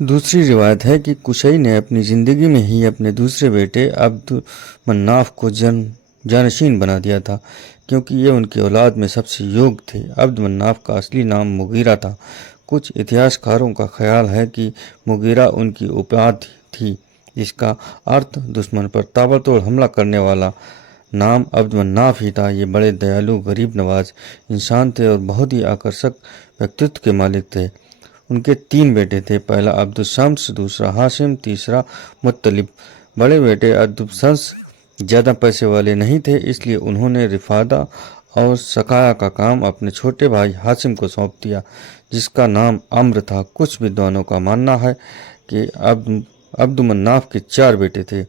दूसरी रिवायत है कि कुशई ने अपनी ज़िंदगी में ही अपने दूसरे बेटे अब्द मन्नाफ को जानशीन बना दिया था, क्योंकि ये उनकी औलाद में सबसे योग्य थे। अब्द मन्नाफ का असली नाम मुगीरा था। कुछ इतिहासकारों का ख्याल है कि मुगीरा उनकी उपाधि थी, जिसका अर्थ दुश्मन पर ताबड़तोड़ हमला करने वाला। नाम अब्द मन्नाफ ही था। ये बड़े दयालु, गरीब नवाज इंसान थे और बहुत ही आकर्षक व्यक्तित्व के मालिक थे। उनके 3 बेटे थे, पहला अब्दुल शम्स, दूसरा हाशिम, तीसरा मुत्तलिब। बड़े बेटे अब्दुल शम्स ज़्यादा पैसे वाले नहीं थे, इसलिए उन्होंने रिफादा और सकाया का काम अपने छोटे भाई हाशिम को सौंप दिया, जिसका नाम अम्र था। कुछ विद्वानों का मानना है कि अब्दुल मन्नाफ के 4 बेटे थे,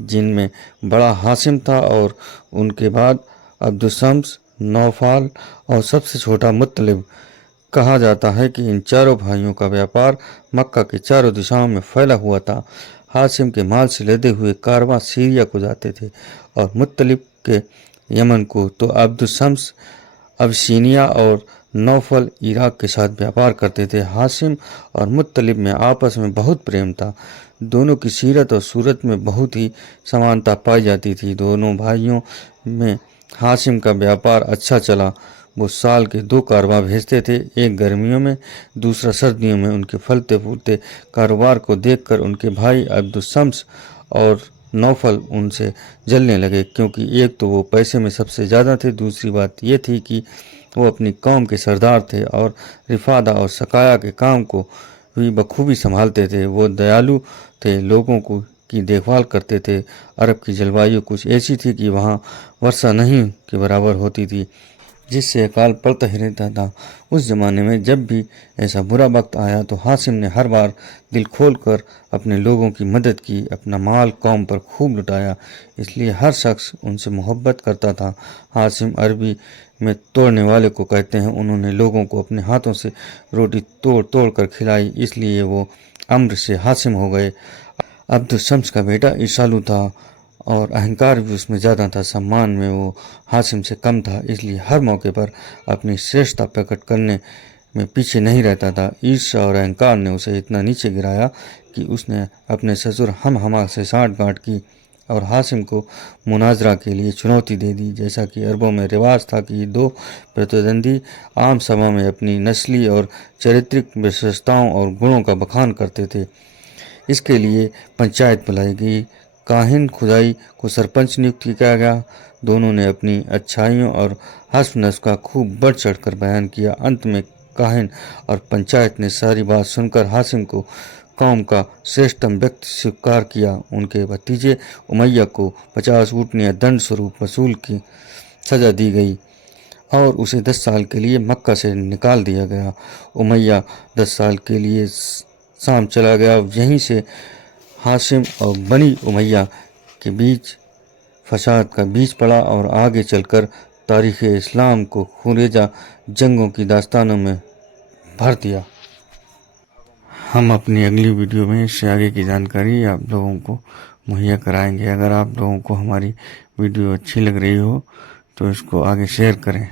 जिनमें बड़ा हाशिम था और उनके बाद अब्दुल शम्स, नौफाल और सबसे छोटा मुत्तलिब। कहा जाता है कि इन चारों भाइयों का व्यापार मक्का के चारों दिशाओं में फैला हुआ था। हाशिम के माल से लदे हुए कारवां सीरिया को जाते थे और मुत्तलिब के यमन को, तो अब्दुल शम्स अबसीनिया और नौफल इराक के साथ व्यापार करते थे। हाशिम और मुत्तलिब में आपस में बहुत प्रेम था। दोनों की सीरत और सूरत में बहुत ही समानता पाई जाती थी। दोनों भाइयों में हाशिम का व्यापार अच्छा चला। वो साल के 2 कारवां भेजते थे, एक गर्मियों में, दूसरा सर्दियों में। उनके फलते फूलते कारोबार को देखकर उनके भाई अब्दुल शम्स और नौफल उनसे जलने लगे, क्योंकि एक तो वो पैसे में सबसे ज़्यादा थे, दूसरी बात ये थी कि वो अपनी कौम के सरदार थे और रिफादा और सकाया के काम को भी बखूबी संभालते थे। वो दयालु थे, लोगों को की देखभाल करते थे। अरब की जलवायु कुछ ऐसी थी कि वहाँ वर्षा नहीं के बराबर होती थी, जिससे अकाल पड़ता ही रहता था। उस ज़माने में जब भी ऐसा बुरा वक्त आया तो हाशिम ने हर बार दिल खोल कर अपने लोगों की मदद की, अपना माल कौम पर खूब लुटाया, इसलिए हर शख्स उनसे मोहब्बत करता था। हाशिम अरबी में तोड़ने वाले को कहते हैं। उन्होंने लोगों को अपने हाथों से रोटी तोड़ तोड़ कर खिलाई, इसलिए वो अम्र से हाशिम हो गए। अब्दुल शम्स का बेटा ईसालू था और अहंकार भी उसमें ज़्यादा था। सम्मान में वो हाशिम से कम था, इसलिए हर मौके पर अपनी श्रेष्ठता प्रकट करने में पीछे नहीं रहता था। ईर्ष्या और अहंकार ने उसे इतना नीचे गिराया कि उसने अपने ससुर हमा से साठगांठ की और हाशिम को मुनाजरा के लिए चुनौती दे दी। जैसा कि अरबों में रिवाज था कि 2 प्रतिद्वंदी आम सभा में अपनी नस्ली और चारित्रिक विशेषताओं और गुणों का बखान करते थे। इसके लिए पंचायत बुलाई गई। काहिन खुदाई को सरपंच नियुक्त किया गया। दोनों ने अपनी अच्छाइयों और हस्ब नस्ब का खूब बढ़ चढ़ कर बयान किया। अंत में काहिन और पंचायत ने सारी बात सुनकर हाशिम को कौम का श्रेष्ठतम व्यक्ति स्वीकार किया। उनके भतीजे उमैया को 50 ऊँटनियाँ दंड स्वरूप वसूल की सजा दी गई और उसे 10 साल के लिए मक्का से निकाल दिया गया। उमैया 10 साल के लिए शाम चला गया। यहीं से हाशिम और बनी उमैया के बीच फसाद का बीज पड़ा और आगे चलकर तारीख़ इस्लाम को खुरेजा जंगों की दास्तानों में भर दिया। हम अपनी अगली वीडियो में इससे आगे की जानकारी आप लोगों को मुहैया कराएंगे। अगर आप लोगों को हमारी वीडियो अच्छी लग रही हो तो इसको आगे शेयर करें।